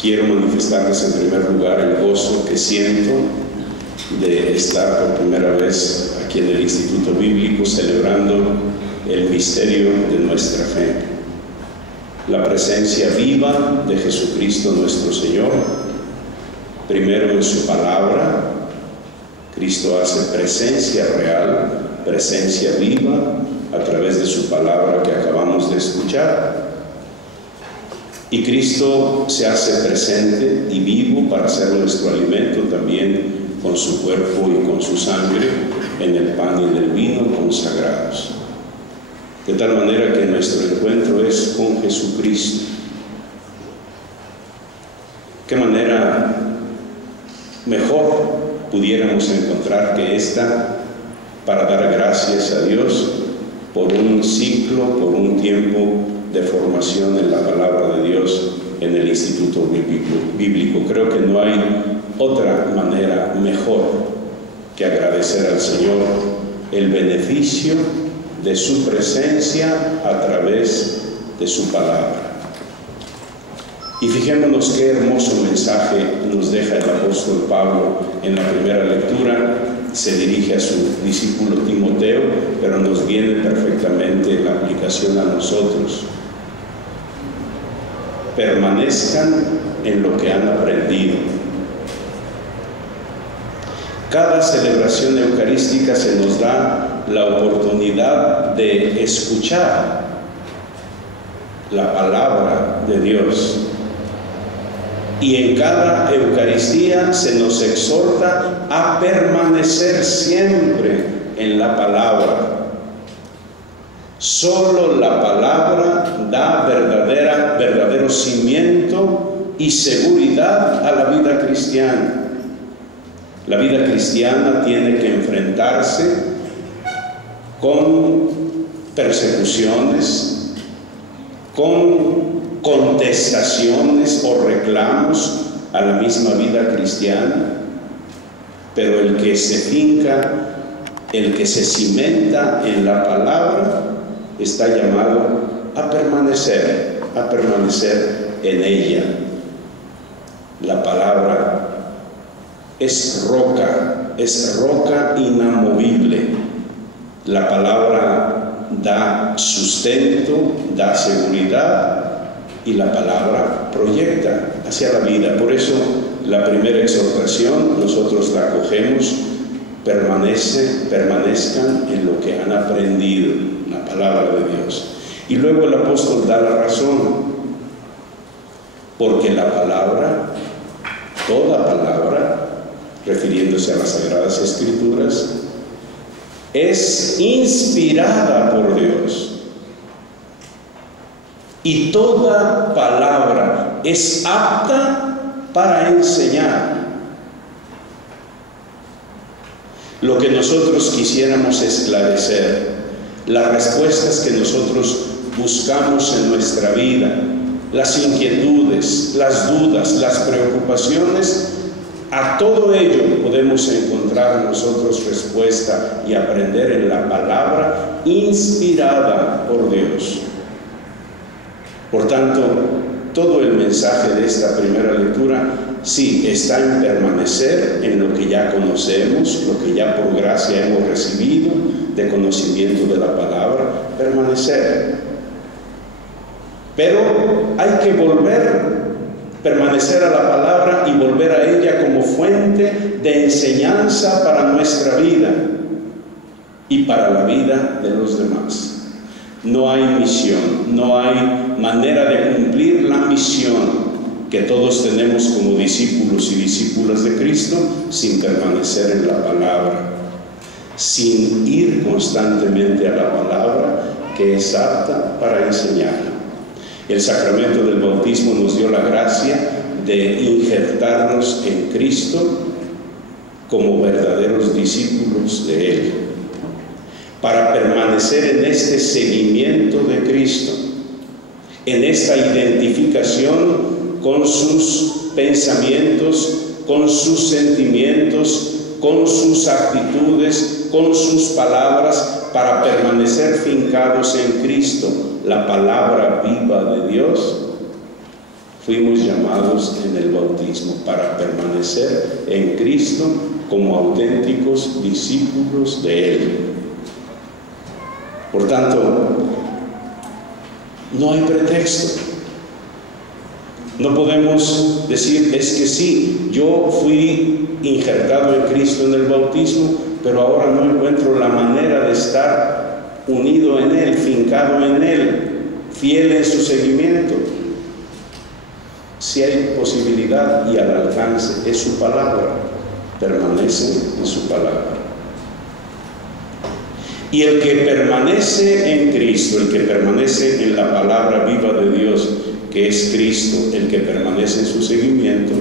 Quiero manifestarles en primer lugar el gozo que siento de estar por primera vez aquí en el Instituto Bíblico celebrando el misterio de nuestra fe. La presencia viva de Jesucristo nuestro Señor, primero en su palabra. Cristo hace presencia real, presencia viva a través de su palabra que acabamos de escuchar. Y Cristo se hace presente y vivo para ser nuestro alimento también con su cuerpo y con su sangre en el pan y en el vino consagrados. De tal manera que nuestro encuentro es con Jesucristo. ¿Qué manera mejor pudiéramos encontrar que esta para dar gracias a Dios por un ciclo, por un tiempo de formación en la palabra de Dios en el Instituto Bíblico? Creo que no hay otra manera mejor que agradecer al Señor el beneficio de su presencia a través de su palabra. Y fijémonos qué hermoso mensaje nos deja el apóstol Pablo en la primera lectura. Se dirige a su discípulo Timoteo, pero nos viene perfectamente la aplicación a nosotros. Permanezcan en lo que han aprendido. Cada celebración eucarística se nos da la oportunidad de escuchar la palabra de Dios. Y en cada Eucaristía se nos exhorta a permanecer siempre en la palabra. Solo la palabra da verdadero cimiento y seguridad a la vida cristiana. La vida cristiana tiene que enfrentarse con persecuciones, con contestaciones o reclamos a la misma vida cristiana, pero el que se finca, el que se cimenta en la palabra, está llamado a permanecer en ella. La palabra es roca inamovible. La palabra da sustento, da seguridad, y la palabra proyecta hacia la vida. Por eso la primera exhortación nosotros la cogemos: permanezcan en lo que han aprendido, la palabra de Dios. Y luego el apóstol da la razón, porque la palabra, toda palabra, refiriéndose a las Sagradas Escrituras, es inspirada por Dios. Y toda palabra es apta para enseñar. Lo que nosotros quisiéramos esclarecer, las respuestas que nosotros buscamos en nuestra vida, las inquietudes, las dudas, las preocupaciones, a todo ello podemos encontrar nosotros respuesta y aprender en la palabra inspirada por Dios. Por tanto, todo el mensaje de esta primera lectura, sí, está en permanecer en lo que ya conocemos, lo que ya por gracia hemos recibido de conocimiento de la palabra, permanecer. Pero hay que permanecer a la palabra y volver a ella como fuente de enseñanza para nuestra vida y para la vida de los demás. No hay misión, no hay manera de cumplir la misión que todos tenemos como discípulos y discípulas de Cristo sin permanecer en la palabra, sin ir constantemente a la palabra que es apta para enseñar. El sacramento del bautismo nos dio la gracia de injertarnos en Cristo como verdaderos discípulos de Él, para permanecer en este seguimiento de Cristo, en esta identificación con sus pensamientos, con sus sentimientos, con sus actitudes, con sus palabras, para permanecer fincados en Cristo, la palabra viva de Dios. fuimos llamados en el bautismo para permanecer en Cristo como auténticos discípulos de Él. Por tanto, no hay pretexto. No podemos decir, es que sí, yo fui injertado en Cristo en el bautismo, pero ahora no encuentro la manera de estar unido en Él, fincado en Él, fiel en su seguimiento. Si hay posibilidad y al alcance, es su palabra, permanece en su palabra. Y el que permanece en Cristo, el que permanece en la palabra viva de Dios, que es Cristo, el que permanece en su seguimiento,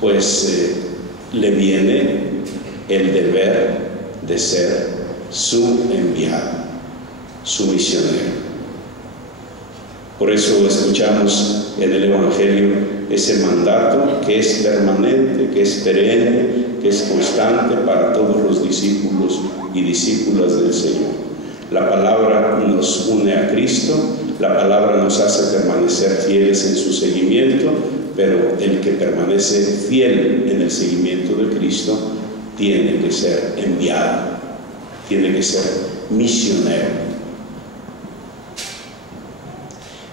pues le viene el deber de ser su enviado, su misionero. Por eso escuchamos en el Evangelio ese mandato que es permanente, que es perenne, que es constante para todos los discípulos y discípulas del Señor. La palabra nos une a Cristo, la palabra nos hace permanecer fieles en su seguimiento, pero el que permanece fiel en el seguimiento de Cristo tiene que ser enviado, tiene que ser misionero.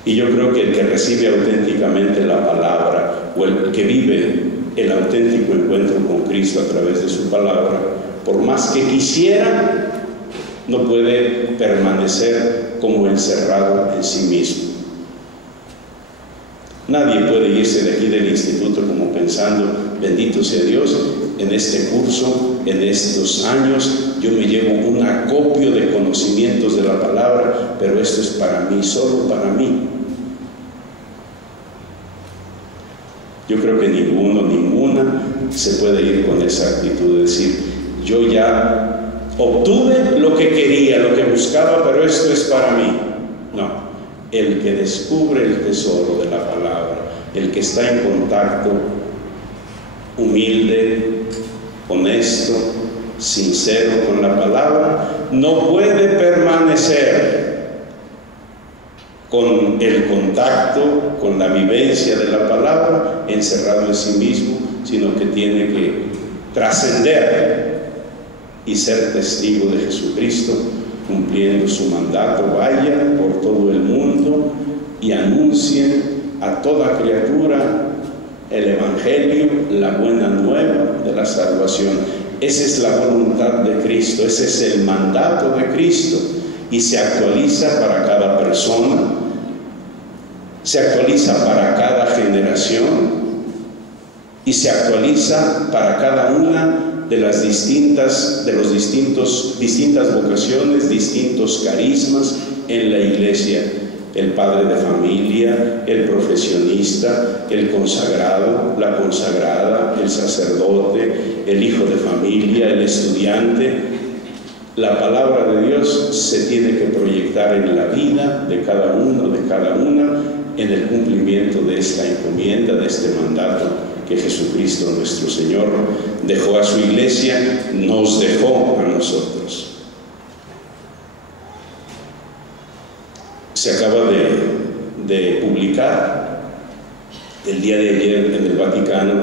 Y yo creo que el que recibe auténticamente la palabra, o el que vive el auténtico encuentro con Cristo a través de su palabra, por más que quisiera, no puede permanecer como encerrado en sí mismo. Nadie puede irse de aquí del instituto como pensando, bendito sea Dios, en este curso, en estos años, yo me llevo un acopio de conocimientos de la palabra, pero esto es para mí, solo para mí. Yo creo que ninguna se puede ir con esa actitud de decir, yo ya obtuve lo que quería, lo que buscaba, pero esto es para mí. No, el que descubre el tesoro de la palabra, el que está en contacto humilde, honesto, sincero con la palabra, no puede permanecer con el contacto, con la vivencia de la palabra, encerrado en sí mismo, sino que tiene que trascender y ser testigo de Jesucristo, cumpliendo su mandato. Vayan por todo el mundo y anuncien a toda criatura el Evangelio, la buena nueva de la salvación. Esa es la voluntad de Cristo, ese es el mandato de Cristo, y se actualiza para cada persona, se actualiza para cada generación y se actualiza para cada una de las distintas vocaciones, distintos carismas en la iglesia. El padre de familia, el profesionista, el consagrado, la consagrada, el sacerdote, el hijo de familia, el estudiante. La palabra de Dios se tiene que proyectar en la vida de cada uno, de cada una, en el cumplimiento de esta encomienda, de este mandato que Jesucristo nuestro Señor dejó a su iglesia, nos dejó a nosotros. Se acaba de publicar el día de ayer en el Vaticano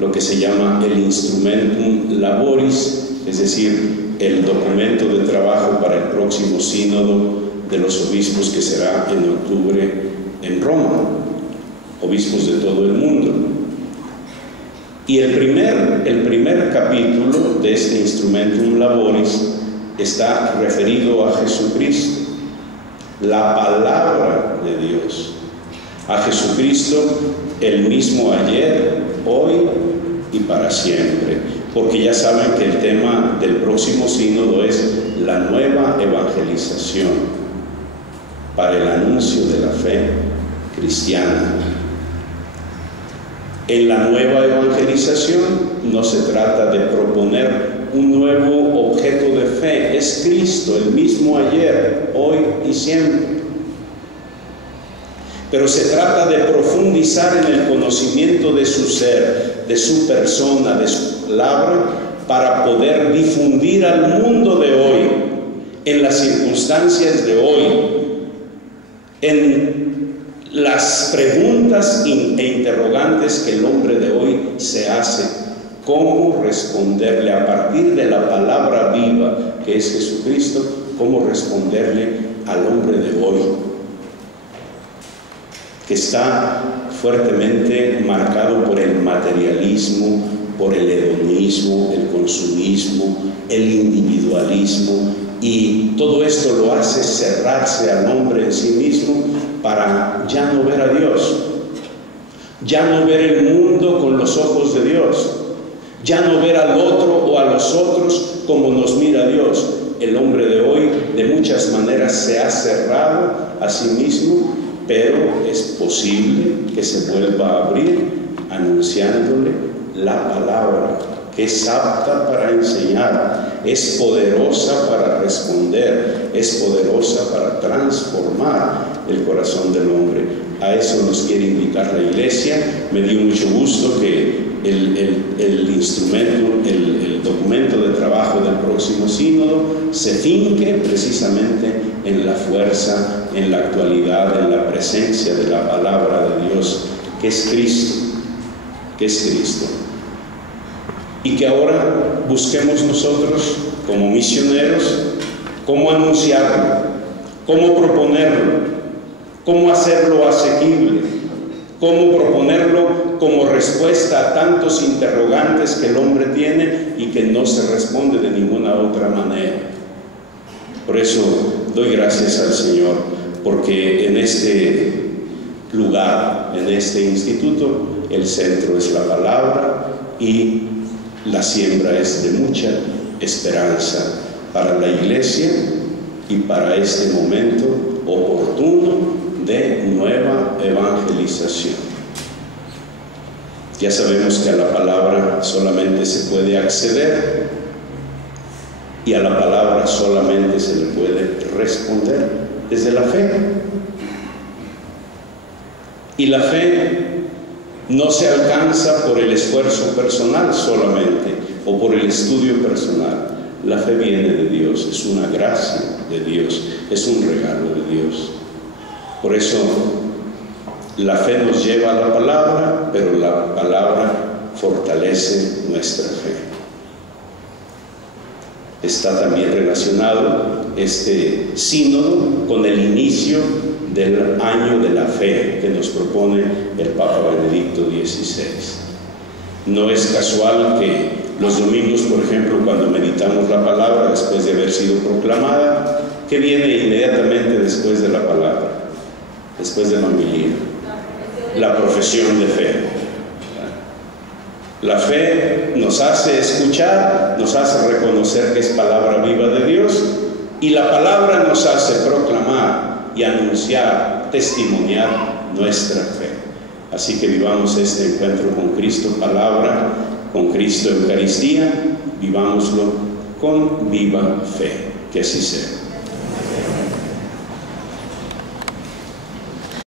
lo que se llama el Instrumentum Laboris, es decir, el documento de trabajo para el próximo sínodo de los obispos que será en octubre en Roma, obispos de todo el mundo. Y el primer capítulo de este Instrumentum Laboris está referido a Jesucristo, la palabra de Dios, a Jesucristo el mismo ayer, hoy y para siempre, porque ya saben que el tema del próximo sínodo es la nueva evangelización para el anuncio de la fe cristiana. En la nueva evangelización no se trata de proponer un nuevo objeto de fe, es Cristo, el mismo ayer, hoy y siempre. Pero se trata de profundizar en el conocimiento de su ser, de su persona, de su palabra, para poder difundir al mundo de hoy, en las circunstancias de hoy, en las preguntas e interrogantes que el hombre de hoy se hace. ¿Cómo responderle a partir de la palabra viva que es Jesucristo? ¿Cómo responderle al hombre de hoy, que está fuertemente marcado por el materialismo, por el hedonismo, el consumismo, el individualismo, y todo esto lo hace cerrarse al hombre en sí mismo para ya no ver a Dios, ya no ver el mundo con los ojos de Dios, ya no ver al otro o a los otros como nos mira Dios. El hombre de hoy de muchas maneras se ha cerrado a sí mismo, pero es posible que se vuelva a abrir anunciándole la palabra, que es apta para enseñar, es poderosa para responder, es poderosa para transformar el corazón del hombre. A eso nos quiere invitar la Iglesia. Me dio mucho gusto que el instrumento, el documento de trabajo del próximo sínodo se finque precisamente en la fuerza, en la actualidad, en la presencia de la palabra de Dios, que es Cristo, que es Cristo. Y que ahora busquemos nosotros, como misioneros, cómo anunciarlo, cómo proponerlo, cómo hacerlo asequible, cómo proponerlo como respuesta a tantos interrogantes que el hombre tiene y que no se responde de ninguna otra manera. Por eso doy gracias al Señor, porque en este lugar, en este instituto, el centro es la palabra y la siembra es de mucha esperanza para la Iglesia y para este momento oportuno de nueva evangelización. Ya sabemos que a la palabra solamente se puede acceder y a la palabra solamente se le puede responder desde la fe. Y la fe no se alcanza por el esfuerzo personal solamente o por el estudio personal. La fe viene de Dios, es una gracia de Dios, es un regalo de Dios. Por eso la fe nos lleva a la palabra, pero la palabra fortalece nuestra fe. Está también relacionado este sínodo con el inicio del año de la fe que nos propone el Papa Benedicto XVI. No es casual que los domingos, por ejemplo, cuando meditamos la palabra después de haber sido proclamada, ¿qué viene inmediatamente después de la palabra? Después de la homilía, la profesión de fe. La fe nos hace escuchar, nos hace reconocer que es palabra viva de Dios, y la palabra nos hace proclamar y anunciar, testimoniar nuestra fe. Así que vivamos este encuentro con Cristo palabra, con Cristo Eucaristía, vivámoslo con viva fe. Que así sea.